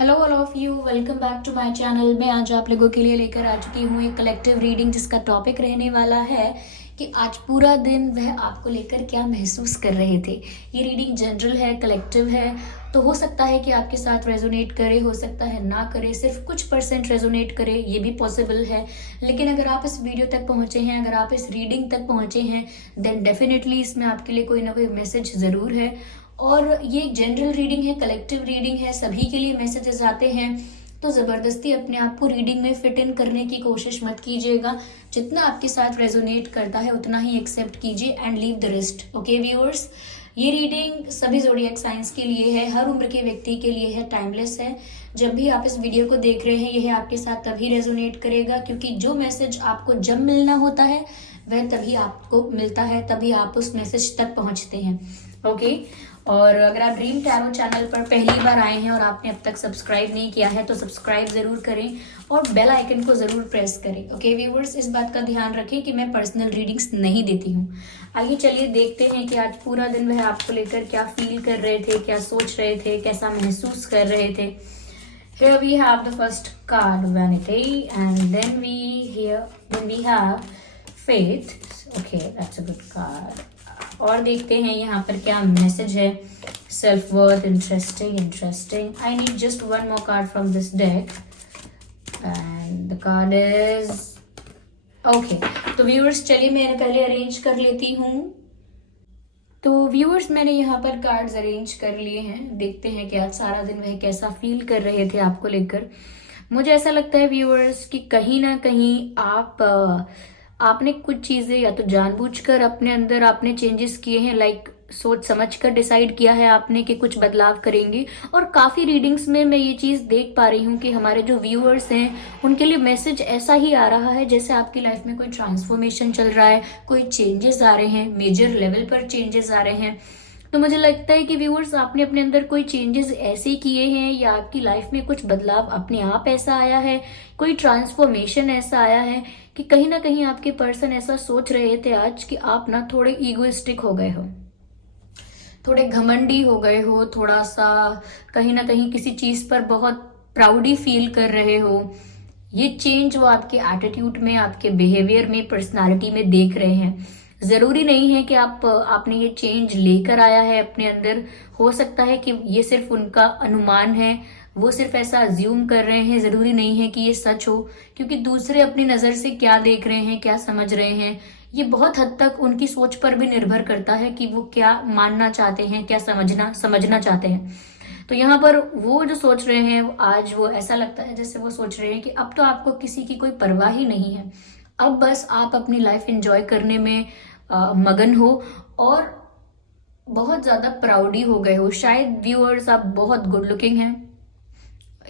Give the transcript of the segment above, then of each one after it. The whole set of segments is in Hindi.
Hello all of you, welcome back to my channel. मैं आज आप लोगों के लिए लेकर आ चुकी हूँ एक कलेक्टिव रीडिंग जिसका टॉपिक रहने वाला है कि आज पूरा दिन वह आपको लेकर क्या महसूस कर रहे थे। ये रीडिंग जनरल है, कलेक्टिव है, तो हो सकता है कि आपके साथ रेजोनेट करे, हो सकता है ना करे, सिर्फ कुछ परसेंट रेजोनेट करे, ये भी पॉसिबल है। लेकिन अगर आप इस वीडियो तक पहुंचे हैं, अगर आप इस रीडिंग तक पहुंचे हैं, देन डेफिनेटली इसमें आपके लिए कोई ना कोई मैसेज ज़रूर है। और ये जनरल रीडिंग है, कलेक्टिव रीडिंग है, सभी के लिए मैसेजेस आते हैं, तो ज़बरदस्ती अपने आप को रीडिंग में फिट इन करने की कोशिश मत कीजिएगा। जितना आपके साथ रेजोनेट करता है उतना ही एक्सेप्ट कीजिए and leave the rest. Okay viewers, ये रीडिंग सभी ज़ोडिएक साइंस के लिए है, हर उम्र के व्यक्ति के लिए है, टाइमलेस है। जब भी आप इस वीडियो को देख रहे हैं, यह आपके साथ तभी रेजोनेट करेगा क्योंकि जो मैसेज आपको जब मिलना होता है वह तभी आपको मिलता है, तभी आप उस मैसेज तक पहुंचते हैं। ओके और अगर आप ड्रीम टैरो चैनल पर पहली बार आए हैं और आपने अब तक सब्सक्राइब नहीं किया है तो सब्सक्राइब जरूर करें और बेल आइकन को जरूर प्रेस करें। ओके व्यूअर्स, इस बात का ध्यान रखें कि मैं पर्सनल रीडिंग्स नहीं देती हूँ। आइए चलिए देखते हैं कि आज पूरा दिन वह आपको लेकर क्या फील कर रहे थे, क्या सोच रहे थे, कैसा महसूस कर रहे थे। Here we have the first card, vanity, and then we have faith. Okay, that's a good card. और देखते हैं यहाँ पर क्या मैसेज है। Self worth, interesting. I need just one more card from this deck and the card is okay. तो व्यूअर्स चलिए मैं पहले अरेंज कर लेती हूँ। तो व्यूअर्स मैंने यहाँ पर कार्ड्स अरेंज कर लिए हैं। देखते हैं कि आज सारा दिन वह कैसा फील कर रहे थे आपको लेकर। मुझे ऐसा लगता है व्यूअर्स कि कहीं ना कहीं आपने कुछ चीजें या तो जानबूझकर अपने अंदर आपने चेंजेस किए हैं, लाइक सोच समझ कर डिसाइड किया है आपने कि कुछ बदलाव करेंगे। और काफी रीडिंग्स में मैं ये चीज देख पा रही हूँ कि हमारे जो व्यूअर्स हैं उनके लिए मैसेज ऐसा ही आ रहा है जैसे आपकी लाइफ में कोई ट्रांसफॉर्मेशन चल रहा है, कोई चेंजेस आ रहे हैं, मेजर लेवल पर चेंजेस आ रहे हैं। तो मुझे लगता है कि व्यूअर्स आपने अपने अंदर कोई चेंजेस ऐसे किए हैं या आपकी लाइफ में कुछ बदलाव अपने आप ऐसा आया है, कोई ट्रांसफॉर्मेशन ऐसा आया है कि कहीं ना कहीं आपके पर्सन ऐसा सोच रहे थे आज कि आप ना थोड़े ईगोइस्टिक हो गए हो, थोड़े घमंडी हो गए हो, थोड़ा सा कहीं ना कहीं किसी चीज पर बहुत प्राउडी फील कर रहे हो। ये चेंज वो आपके एटीट्यूड में, आपके बिहेवियर में, पर्सनालिटी में देख रहे हैं। जरूरी नहीं है कि आपने ये चेंज लेकर आया है अपने अंदर। हो सकता है कि ये सिर्फ उनका अनुमान है, वो सिर्फ ऐसा अज्यूम कर रहे हैं। जरूरी नहीं है कि ये सच हो, क्योंकि दूसरे अपनी नजर से क्या देख रहे हैं, क्या समझ रहे हैं, ये बहुत हद तक उनकी सोच पर भी निर्भर करता है कि वो क्या मानना चाहते हैं, क्या समझना चाहते हैं। तो यहाँ पर वो जो सोच रहे हैं आज, वो ऐसा लगता है जैसे वो सोच रहे हैं कि अब तो आपको किसी की कोई परवाह ही नहीं है, अब बस आप अपनी लाइफ एंजॉय करने में मगन हो और बहुत ज्यादा प्राउडी हो गए हो। शायद व्यूअर्स आप बहुत गुड लुकिंग हैं,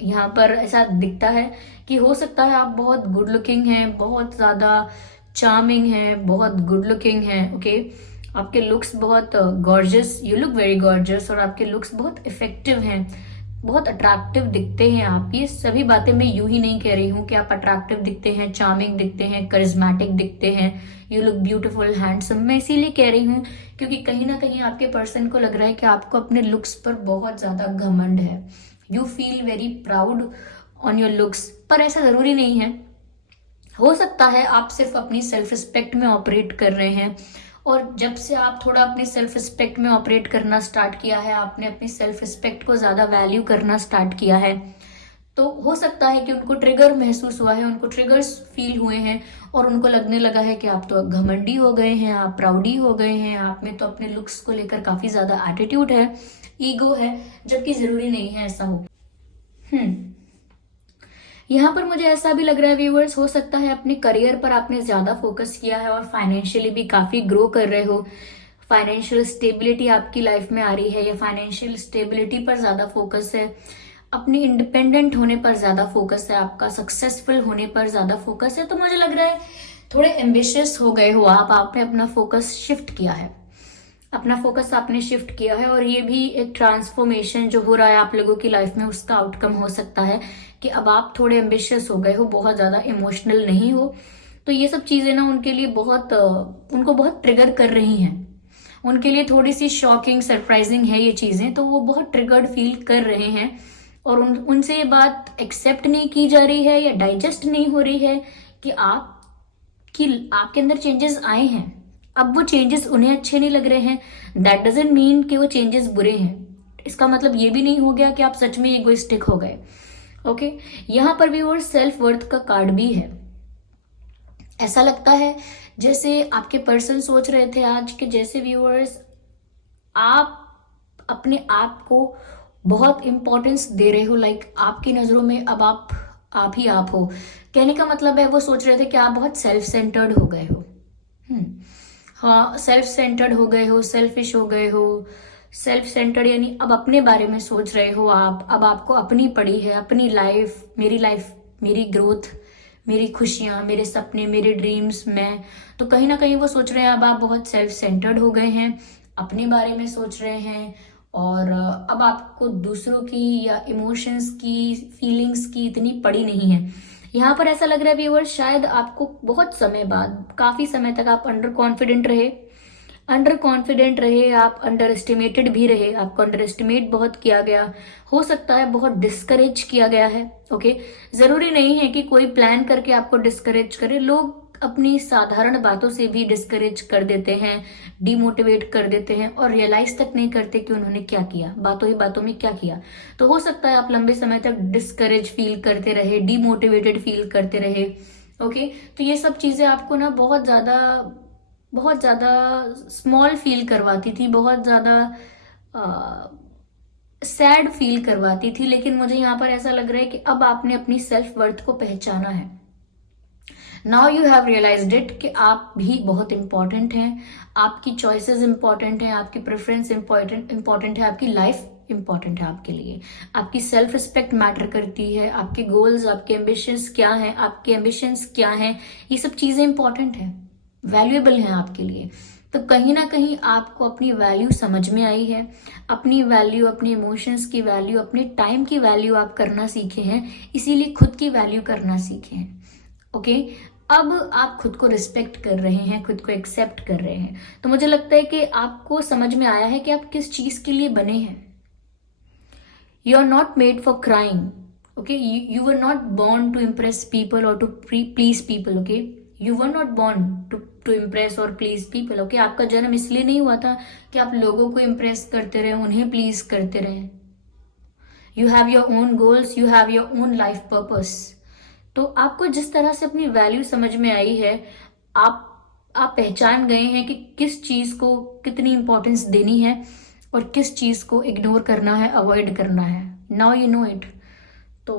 यहाँ पर ऐसा दिखता है कि हो सकता है आप बहुत गुड लुकिंग हैं, बहुत ज्यादा चार्मिंग हैं, बहुत गुड लुकिंग हैं। ओके, आपके लुक्स बहुत gorgeous, you look very gorgeous, और आपके लुक्स बहुत इफेक्टिव हैं, बहुत अट्रैक्टिव दिखते हैं आप। ये सभी बातें मैं यूं ही नहीं कह रही हूँ कि आप अट्रैक्टिव दिखते हैं, चार्मिंग दिखते हैं, करिज्मेटिक दिखते हैं, यू लुक ब्यूटीफुल, हैंडसम। मैं इसीलिए कह रही हूँ क्योंकि कहीं ना कहीं आपके पर्सन को लग रहा है कि आपको अपने लुक्स पर बहुत ज्यादा घमंड है। You feel very proud on your looks, पर ऐसा जरूरी नहीं है। हो सकता है आप सिर्फ अपनी सेल्फ रिस्पेक्ट में ऑपरेट कर रहे हैं, और जब से आप थोड़ा अपनी सेल्फ रिस्पेक्ट में ऑपरेट करना स्टार्ट किया है, आपने अपनी सेल्फ रिस्पेक्ट को ज्यादा वैल्यू करना स्टार्ट किया है, तो हो सकता है कि उनको ट्रिगर महसूस हुआ है, उनको ट्रिगर्स फील हुए हैं और उनको लगने लगा है कि आप तो घमंडी हो गए हैं, आप प्राउडी हो गए हैं, आप में तो अपने लुक्स को लेकर काफी ज्यादा एटीट्यूड है, ईगो है, जबकि जरूरी नहीं है ऐसा हो। यहाँ पर मुझे ऐसा भी लग रहा है व्यूअर्स, हो सकता है अपने करियर पर आपने ज्यादा फोकस किया है और फाइनेंशियली भी काफी ग्रो कर रहे हो। फाइनेंशियल स्टेबिलिटी आपकी लाइफ में आ रही है, या फाइनेंशियल स्टेबिलिटी पर ज्यादा फोकस है, अपने इंडिपेंडेंट होने पर ज्यादा फोकस है, आपका सक्सेसफुल होने पर ज्यादा फोकस है। तो मुझे लग रहा है थोड़े एम्बिशियस हो गए हो आपने अपना फोकस शिफ्ट किया है, और ये भी एक ट्रांसफॉर्मेशन जो हो रहा है आप लोगों की लाइफ में, उसका आउटकम हो सकता है कि अब आप थोड़े एम्बिशियस हो गए हो, बहुत ज्यादा इमोशनल नहीं हो। तो ये सब चीजें ना उनके लिए उनको बहुत ट्रिगर कर रही हैं, उनके लिए थोड़ी सी शॉकिंग, सरप्राइजिंग है ये चीजें, तो वो बहुत ट्रिगर्ड फील कर रहे हैं। और उनसे ये बात एक्सेप्ट नहीं की जा रही है या डाइजेस्ट नहीं हो रही है कि आपके अंदर चेंजेस आए हैं। अब वो चेंजेस उन्हें अच्छे नहीं लग रहे हैं, दैट डजंट मीन कि वो चेंजेस बुरे हैं। इसका मतलब ये भी नहीं हो गया कि आप सच में इगोइस्टिक हो गए। ओके, यहाँ पर व्यूअर्स सेल्फ वर्थ का कार्ड भी है। ऐसा लगता है जैसे आपके पर्सन सोच रहे थे आज के, जैसे व्यूअर्स आप अपने आप को बहुत इंपॉर्टेंस दे रहे हो, लाइक आपकी नजरों में अब आप ही आप हो। कहने का मतलब है वो सोच रहे थे कि आप बहुत सेल्फ सेंटर्ड हो गए हो। हाँ, सेल्फ सेंटर्ड हो गए हो, सेल्फिश हो गए हो। सेल्फ सेंटर्ड यानी अब अपने बारे में सोच रहे हो आप, अब आपको अपनी पड़ी है, अपनी लाइफ, मेरी ग्रोथ, मेरी खुशियां, मेरे सपने, मेरे ड्रीम्स, मैं। तो कहीं ना कहीं वो सोच रहे हैं अब आप बहुत सेल्फ सेंटर्ड हो गए हैं, अपने बारे में सोच रहे हैं, और अब आपको दूसरों की या इमोशंस की, फीलिंग्स की इतनी पड़ी नहीं है। यहाँ पर ऐसा लग रहा है व्यूअर्स शायद आपको बहुत समय बाद, काफी समय तक आप अंडर कॉन्फिडेंट रहे, आप अंडर एस्टिमेटेड भी रहे, आपको अंडर एस्टिमेट बहुत किया गया, हो सकता है बहुत डिस्करेज किया गया है। ओके, जरूरी नहीं है कि कोई प्लान करके आपको डिस्करेज करे, लोग अपनी साधारण बातों से भी डिस्करेज कर देते हैं, डिमोटिवेट कर देते हैं और रियलाइज तक नहीं करते कि उन्होंने क्या किया, बातों ही बातों में क्या किया। तो हो सकता है आप लंबे समय तक डिस्करेज फील करते रहे, डिमोटिवेटेड फील करते रहे। ओके, तो ये सब चीजें आपको ना बहुत ज्यादा स्मॉल फील करवाती थी, बहुत ज्यादा सैड फील करवाती थी। लेकिन मुझे यहाँ पर ऐसा लग रहा है कि अब आपने अपनी सेल्फ वर्थ को पहचाना है। Now you have realised it कि आप भी बहुत इंपॉर्टेंट हैं, आपकी चॉइसेस इंपॉर्टेंट हैं, आपकी प्रेफरेंस इंपॉर्टेंट है, आपकी लाइफ इंपॉर्टेंट है आपके लिए, आपकी सेल्फ रिस्पेक्ट मैटर करती है, आपके गोल्स, आपके एम्बिशंस क्या हैं, ये सब चीजें इंपॉर्टेंट हैं, वैल्यूएबल हैं आपके लिए। तो कहीं ना कहीं आपको अपनी वैल्यू समझ में आई है, अपनी वैल्यू, अपने इमोशंस की वैल्यू, अपने टाइम की वैल्यू आप करना सीखे हैं, इसीलिए खुद की वैल्यू करना सीखे हैं। ओके, अब आप खुद को रिस्पेक्ट कर रहे हैं, खुद को एक्सेप्ट कर रहे हैं। तो मुझे लगता है कि आपको समझ में आया है कि आप किस चीज के लिए बने हैं। You are not made for crying. Okay, you were not born to impress people और to please people. Okay, you were not born to impress और प्लीज पीपल। ओके, आपका जन्म इसलिए नहीं हुआ था कि आप लोगों को इम्प्रेस करते रहे, उन्हें प्लीज करते रहे। You have your own goals, you have your own life purpose. तो आपको जिस तरह से अपनी वैल्यू समझ में आई है, आप पहचान गए हैं कि किस चीज को कितनी इंपॉर्टेंस देनी है और किस चीज को इग्नोर करना है, अवॉइड करना है। Now you know it. तो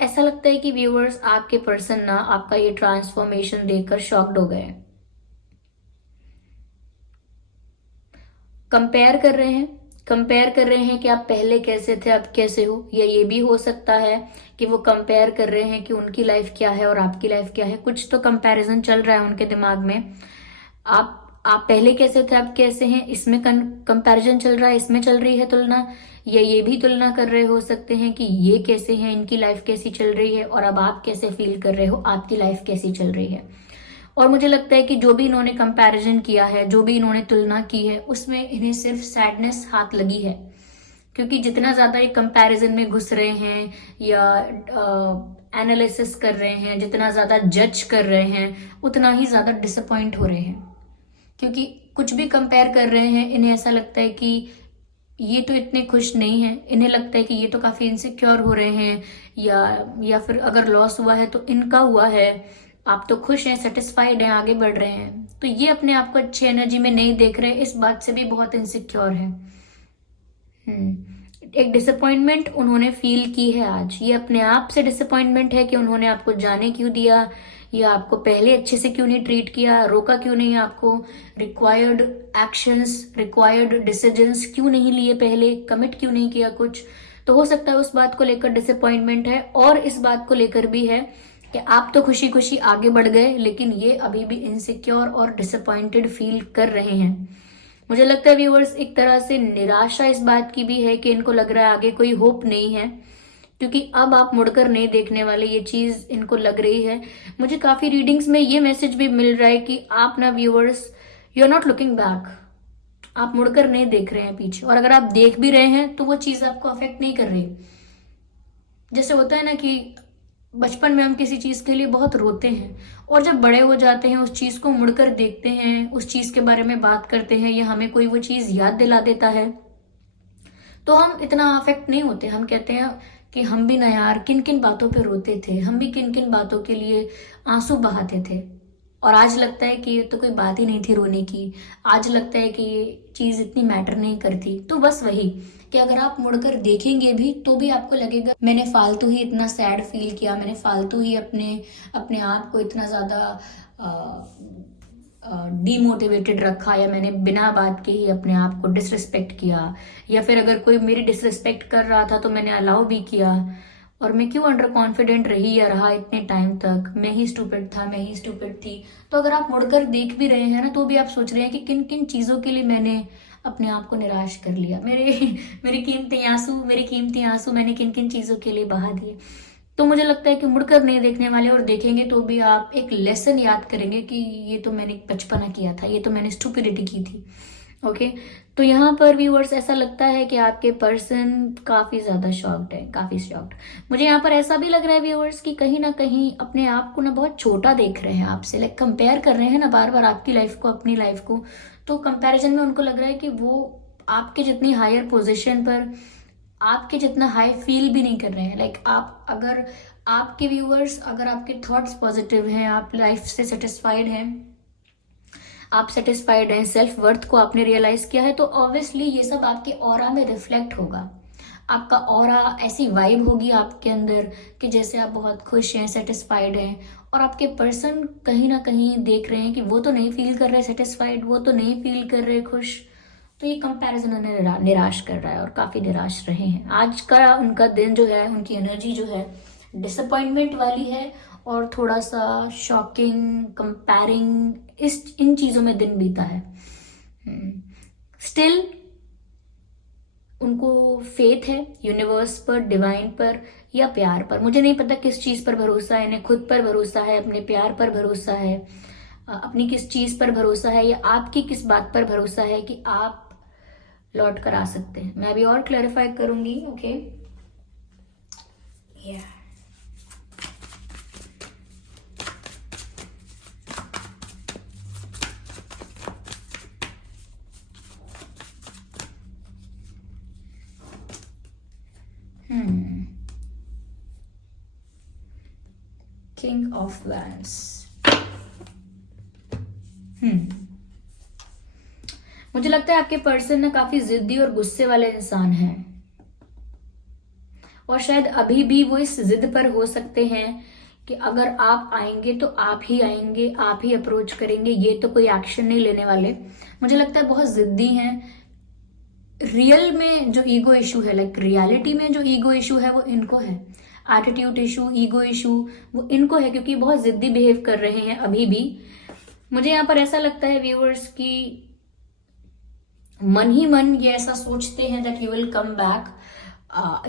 ऐसा लगता है कि व्यूअर्स आपके पर्सन ना आपका ये ट्रांसफॉर्मेशन देखकर शॉक्ड हो गए, कंपेयर कर रहे हैं कि आप पहले कैसे थे, अब कैसे हो। या ये भी हो सकता है कि वो कंपेयर कर रहे हैं कि उनकी लाइफ क्या है और आपकी लाइफ क्या है, कुछ तो कंपैरिजन चल रहा है उनके दिमाग में। आप पहले कैसे थे, अब कैसे हैं, इसमें कंपैरिजन चल रहा है, इसमें चल रही है तुलना। या ये भी तुलना कर रहे हो सकते हैं कि ये कैसे हैं, इनकी लाइफ कैसी चल रही है, और अब आप कैसे फील कर रहे हो, आपकी लाइफ कैसी चल रही है। और मुझे लगता है कि जो भी इन्होंने कंपैरिजन किया है, जो भी इन्होंने तुलना की है, उसमें इन्हें सिर्फ सैडनेस हाथ लगी है। क्योंकि जितना ज्यादा ये कंपैरिजन में घुस रहे हैं या एनालिसिस कर रहे हैं, जितना ज्यादा जज कर रहे हैं, उतना ही ज्यादा डिसअपॉइंट हो रहे हैं। क्योंकि कुछ भी कंपेयर कर रहे हैं, इन्हें ऐसा लगता है कि ये तो इतने खुश नहीं है, इन्हें लगता है कि ये तो काफी इनसिक्योर हो रहे हैं, या फिर अगर लॉस हुआ है तो इनका हुआ है, आप तो खुश हैं, सेटिस्फाइड हैं, आगे बढ़ रहे हैं। तो ये अपने आप को अच्छी एनर्जी में नहीं देख रहे, इस बात से भी बहुत इनसिक्योर है। एक डिसअपॉइंटमेंट उन्होंने फील की है आज। ये अपने आप से डिसअपॉइंटमेंट है कि उन्होंने आपको जाने क्यों दिया, या आपको पहले अच्छे से क्यों नहीं ट्रीट किया, रोका क्यों नहीं आपको, रिक्वायर्ड एक्शंस, रिक्वायर्ड डिसीजंस क्यों नहीं लिए, पहले कमिट क्यों नहीं किया कुछ। तो हो सकता है उस बात को लेकर डिसअपॉइंटमेंट है, और इस बात को लेकर भी है कि आप तो खुशी खुशी आगे बढ़ गए, लेकिन ये अभी भी इनसिक्योर और डिसअपॉइंटेड फील कर रहे हैं। मुझे लगता है व्यूअर्स एक तरह से निराशा इस बात की भी है कि इनको लग रहा है आगे कोई होप नहीं है, क्योंकि अब आप मुड़कर नहीं देखने वाले, ये चीज इनको लग रही है। मुझे काफी रीडिंग्स में ये मैसेज भी मिल रहा है कि आप ना viewers, you are not looking back, आप मुड़कर नहीं देख रहे हैं पीछे, और अगर आप देख भी रहे हैं तो वो चीज आपको अफेक्ट नहीं कर रही। जैसे होता है ना कि बचपन में हम किसी चीज के लिए बहुत रोते हैं, और जब बड़े हो जाते हैं उस चीज को मुड़कर देखते हैं, उस चीज के बारे में बात करते हैं, या हमें कोई वो चीज याद दिला देता है, तो हम इतना अफेक्ट नहीं होते। हम कहते हैं कि हम भी ना यार किन किन बातों पे रोते थे, हम भी किन किन बातों के लिए आंसू बहाते थे, और आज लगता है कि ये तो कोई बात ही नहीं थी रोने की। आज लगता है कि ये चीज इतनी मैटर नहीं करती। तो बस वही कि अगर आप मुड़कर देखेंगे भी तो भी आपको लगेगा मैंने फालतू ही इतना सैड फील किया, मैंने फालतू ही अपने अपने आप को इतना ज्यादा डीमोटिवेटेड रखा, या मैंने बिना बात के ही अपने आप को डिसरिस्पेक्ट किया, या फिर अगर कोई मेरी डिसरिस्पेक्ट कर रहा था तो मैंने अलाउ भी किया, और मैं क्यों अंडर कॉन्फिडेंट रही या रहा इतने टाइम तक, मैं ही स्टूपिड था, मैं ही स्टूपिड थी। तो अगर आप मुड़कर देख भी रहे हैं ना तो भी आप सोच रहे हैं कि किन किन चीजों के लिए मैंने अपने आप को निराश कर लिया, मेरे कीमती आंसू मैंने किन किन चीजों के लिए बहा दिए। तो मुझे लगता है कि मुड़कर नहीं देखने वाले, और देखेंगे तो भी आप एक लेसन याद करेंगे कि ये तो मैंने बचपना किया था, ये तो मैंने स्टुपिडिटी की थी। ओके, तो यहाँ पर व्यूअर्स ऐसा लगता है कि आपके पर्सन काफी ज्यादा शॉक्ड है, काफी शॉक्ड। मुझे यहाँ पर ऐसा भी लग रहा है व्यूअर्स कि कहीं ना कहीं अपने आप को ना बहुत छोटा देख रहे हैं आपसे, लाइक कंपेयर कर रहे हैं ना बार बार आपकी लाइफ को अपनी लाइफ को। तो कंपैरिजन में उनको लग रहा है कि वो आपके जितनी हायर पोजीशन पर, आपके जितना हाई फील भी नहीं कर रहे हैं। लाइक आप अगर आपके व्यूअर्स, अगर आपके थॉट्स पॉजिटिव हैं, आप लाइफ से सेटिस्फाइड हैं, आप सेटिस्फाइड हैं, सेल्फ वर्थ को आपने रियलाइज किया है, तो ऑब्वियसली ये सब आपके ऑरा में रिफ्लेक्ट होगा। आपका ऑरा ऐसी वाइब होगी आपके अंदर कि जैसे आप बहुत खुश हैं, सेटिस्फाइड हैं, और आपके पर्सन कहीं ना कहीं देख रहे हैं कि वो तो नहीं फील कर रहे सेटिस्फाइड, वो तो नहीं फील कर रहे खुश। तो ये कंपैरिजन उन्हें निराश कर रहा है, और काफी निराश रहे हैं। आज का उनका दिन जो है, उनकी एनर्जी जो है डिसअपॉइंटमेंट वाली है, और थोड़ा सा शॉकिंग, कंपेयरिंग, इन चीजों में दिन बीता है। स्टिल उनको फेथ है यूनिवर्स पर, डिवाइन पर, या प्यार पर। मुझे नहीं पता किस चीज पर भरोसा है, इन्हें खुद पर भरोसा है, अपने प्यार पर भरोसा है, अपनी किस चीज पर भरोसा है, या आपकी किस बात पर भरोसा है कि आप लौट कर आ सकते हैं। मैं अभी और क्लैरिफाई करूंगी। ओके, या किंग ऑफ वैंड्स। मुझे लगता है आपके पर्सन ना काफी जिद्दी और गुस्से वाले इंसान हैं, और शायद अभी भी वो इस जिद पर हो सकते हैं कि अगर आप आएंगे तो आप ही आएंगे, आप ही अप्रोच करेंगे, ये तो कोई एक्शन नहीं लेने वाले। मुझे लगता है बहुत जिद्दी हैं। रियल में जो ईगो इशू है, लाइक रियलिटी में जो ईगो इशू है वो इनको है। एटीट्यूड इशू, ईगो इशू वो इनको है, क्योंकि बहुत जिद्दी बिहेव कर रहे हैं अभी भी। मुझे यहाँ पर ऐसा लगता है व्यूअर्स की मन ही मन ये ऐसा सोचते हैं that you will come back,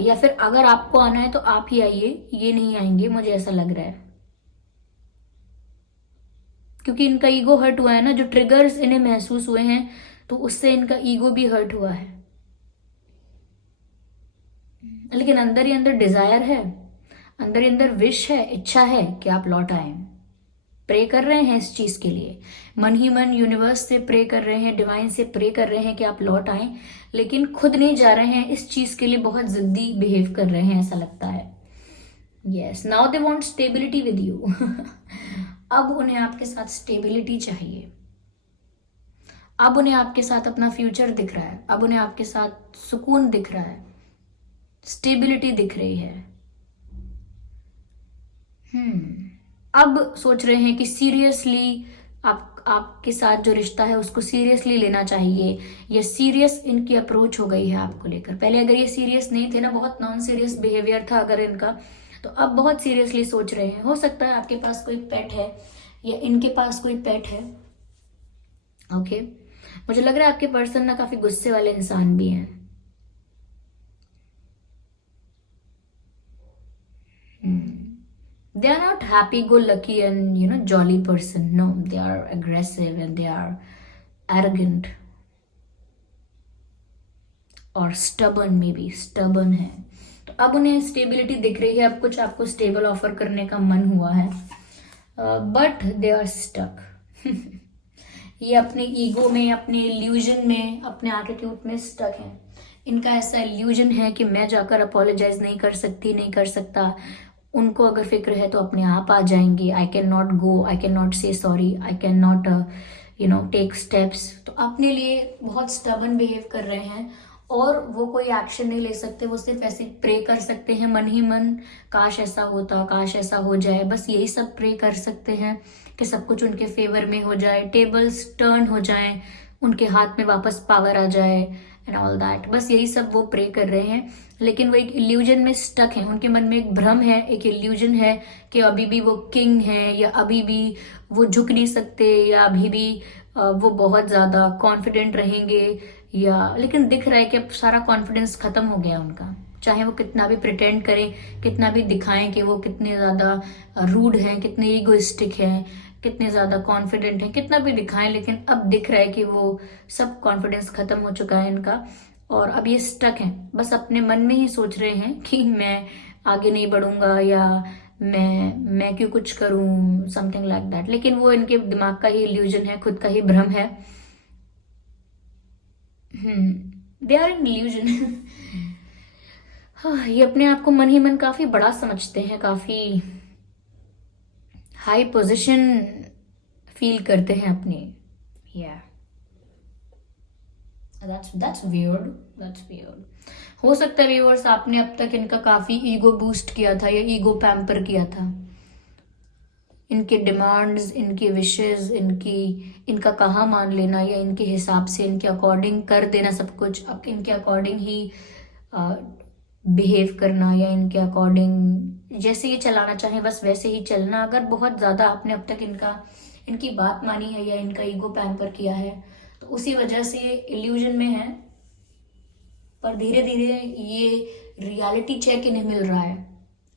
या फिर अगर आपको आना है तो आप ही आइए, ये नहीं आएंगे, मुझे ऐसा लग रहा है। क्योंकि इनका ईगो हर्ट हुआ है ना, जो ट्रिगर्स इन्हें महसूस हुए हैं तो उससे इनका ईगो भी हर्ट हुआ है। लेकिन अंदर ही अंदर डिजायर है, अंदर ही अंदर विश है, इच्छा है कि आप लौट आए। प्रे कर रहे हैं इस चीज के लिए, मन ही मन यूनिवर्स से प्रे कर रहे हैं, डिवाइन से प्रे कर रहे हैं कि आप लौट आए, लेकिन खुद नहीं जा रहे हैं इस चीज के लिए, बहुत जिद्दी बिहेव कर रहे हैं ऐसा लगता है। Yes, now they want stability with you. अब उन्हें आपके साथ स्टेबिलिटी चाहिए, अब उन्हें आपके साथ अपना फ्यूचर दिख रहा है, अब उन्हें आपके साथ सुकून दिख रहा है, स्टेबिलिटी दिख रही है। अब सोच रहे हैं कि सीरियसली आपके साथ जो रिश्ता है उसको सीरियसली लेना चाहिए, या सीरियस इनकी अप्रोच हो गई है आपको लेकर। पहले अगर ये सीरियस नहीं थे ना, बहुत नॉन सीरियस बिहेवियर था अगर इनका, तो अब बहुत सीरियसली सोच रहे हैं। हो सकता है आपके पास कोई पेट है, या इनके पास कोई पेट है। ओके, मुझे लग रहा है आपके पर्सन ना काफी गुस्से वाले इंसान भी हैं। They are not happy-go-lucky and jolly person. No, they are aggressive and they are arrogant. और स्टबर्न में भी स्टबर्न है। तो अब उन्हें स्टेबिलिटी दिख रही है, अब कुछ आपको स्टेबल ऑफर करने का मन हुआ है, बट दे आर स्टक। ये अपने ईगो में, अपने इल्यूजन में, अपने एटीट्यूड में स्टक हैं। इनका ऐसा इल्यूजन है कि मैं जाकर अपोलोजाइज नहीं कर सकती, नहीं कर सकता। उनको अगर फिक्र है तो अपने आप आ जाएंगे। I can not go, I can not say sorry, I can not take steps. तो अपने लिए बहुत स्टबन बिहेव कर रहे हैं और वो कोई एक्शन नहीं ले सकते। वो सिर्फ ऐसे प्रे कर सकते हैं मन ही मन, काश ऐसा होता, काश ऐसा हो जाए। बस यही सब प्रे कर सकते हैं कि सब कुछ उनके फेवर में हो जाए, टेबल्स टर्न हो जाए, उनके हाथ में वापस पावर आ जाए एंड ऑल दैट। बस यही सब वो प्रे कर रहे हैं, लेकिन वो एक इल्यूजन में स्टक है। उनके मन में एक भ्रम है, एक इल्यूजन है कि अभी भी वो किंग है, या अभी भी वो झुक नहीं सकते, या अभी भी वो बहुत ज्यादा कॉन्फिडेंट रहेंगे, या लेकिन दिख रहा है कि अब सारा कॉन्फिडेंस खत्म हो गया उनका। चाहे वो कितना भी प्रिटेंड करें, कितना भी दिखाएं कि वो कितने ज्यादा रूड हैं, कितने ईगोइस्टिक हैं, कितने ज्यादा कॉन्फिडेंट हैं, कितना भी दिखाएं, लेकिन अब दिख रहा है कि वो सब कॉन्फिडेंस खत्म हो चुका है इनका। और अब ये स्टक हैं, बस अपने मन में ही सोच रहे हैं कि मैं आगे नहीं बढ़ूंगा, या मैं क्यों कुछ करूं, समथिंग लाइक दैट। लेकिन वो इनके दिमाग का ही इल्यूजन है, खुद का ही भ्रम है। They are in illusion. हाँ, ये अपने आप को मन ही मन काफी बड़ा समझते हैं, काफी हाई पोजीशन फील करते हैं अपनी। या that's weird। हो सकता है व्यूअर्स आपने अब तक इनका काफी ईगो बूस्ट किया था या ईगो पैम्पर किया था। इनके डिमांड्स, इनकी विशेस, इनका कहाँ मान लेना, या इनके हिसाब से इनके अकॉर्डिंग कर देना सब कुछ, अब इनके अकॉर्डिंग ही बिहेव करना, या इनके अकॉर्डिंग जैसे ये चलाना चाहे बस वैसे ही चलना। अगर बहुत ज्यादा आपने अब तक इनकी बात मानी है या इनका ईगो पैम्पर किया है, तो उसी वजह से ये इल्यूजन में है। पर धीरे धीरे ये रियलिटी चेक इन्हें मिल रहा है।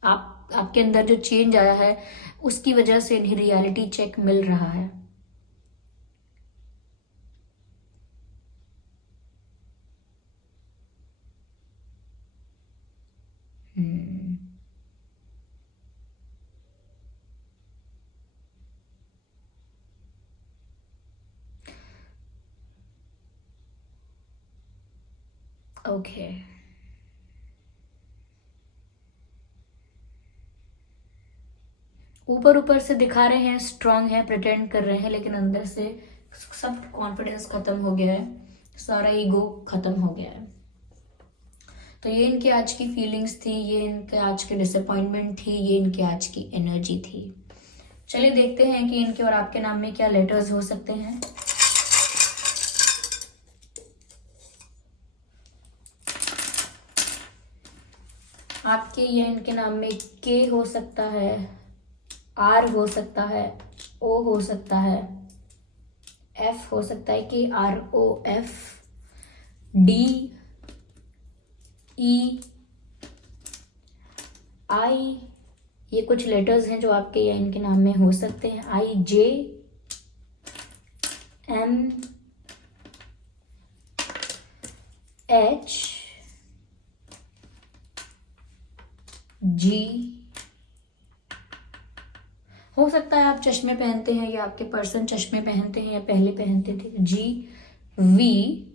आपके अंदर जो चेंज आया है उसकी वजह से इन्हें रियलिटी चेक मिल रहा है। ओके, ऊपर ऊपर से दिखा रहे हैं स्ट्रांग है, प्रिटेंड कर रहे हैं, लेकिन अंदर से सब कॉन्फिडेंस खत्म हो गया है, सारा ईगो खत्म हो गया है। तो ये इनके आज की फीलिंग्स थी, ये इनके आज की डिसअपॉइंटमेंट थी, ये इनके आज की एनर्जी थी। चलिए देखते हैं कि इनके और आपके नाम में क्या लेटर्स हो सकते हैं। आपके या इनके नाम में के हो सकता है, आर हो सकता है, ओ हो सकता है, एफ हो सकता है, K R O F, D E I, ये कुछ लेटर्स हैं जो आपके या इनके नाम में हो सकते हैं। आई जे एम एच जी। हो सकता है आप चश्मे पहनते हैं या आपके पर्सन चश्मे पहनते हैं या पहले पहनते थे। जी वी,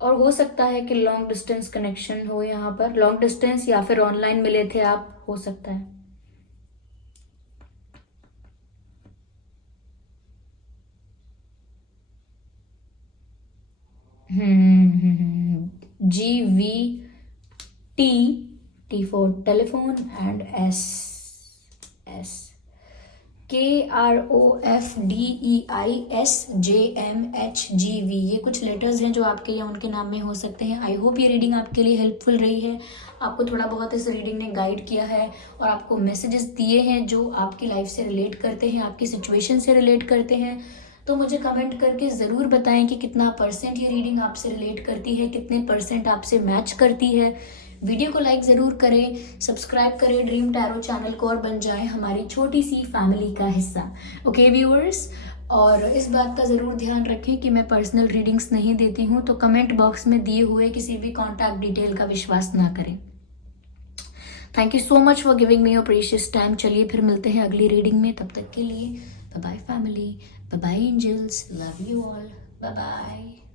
और हो सकता है कि लॉन्ग डिस्टेंस कनेक्शन हो, यहाँ पर लॉन्ग डिस्टेंस या फिर ऑनलाइन मिले थे आप, हो सकता है। G V T, T for telephone, and S K R O F D E I S J M H G V, ये कुछ लेटर्स हैं जो आपके या उनके नाम में हो सकते हैं। आई होप ये रीडिंग आपके लिए हेल्पफुल रही है, आपको थोड़ा बहुत इस रीडिंग ने गाइड किया है और आपको मैसेजेस दिए हैं जो आपकी लाइफ से रिलेट करते हैं, आपकी सिचुएशन से रिलेट करते हैं। तो मुझे कमेंट करके ज़रूर बताएं कि कितना परसेंट ये रीडिंग आपसे रिलेट करती है, कितने परसेंट आपसे मैच करती है। वीडियो को लाइक ज़रूर करें, सब्सक्राइब करें ड्रीम टैरो चैनल को और बन जाएं हमारी छोटी सी फैमिली का हिस्सा। ओके व्यूअर्स, और इस बात का ज़रूर ध्यान रखें कि मैं पर्सनल रीडिंग्स नहीं देती हूँ, तो कमेंट बॉक्स में दिए हुए किसी भी कॉन्टैक्ट डिटेल का विश्वास ना करें। Thank you so much for giving me your precious time. चलिए फिर मिलते हैं अगली रीडिंग में, तब तक के लिए bye bye family, bye bye angels, love you all, bye bye.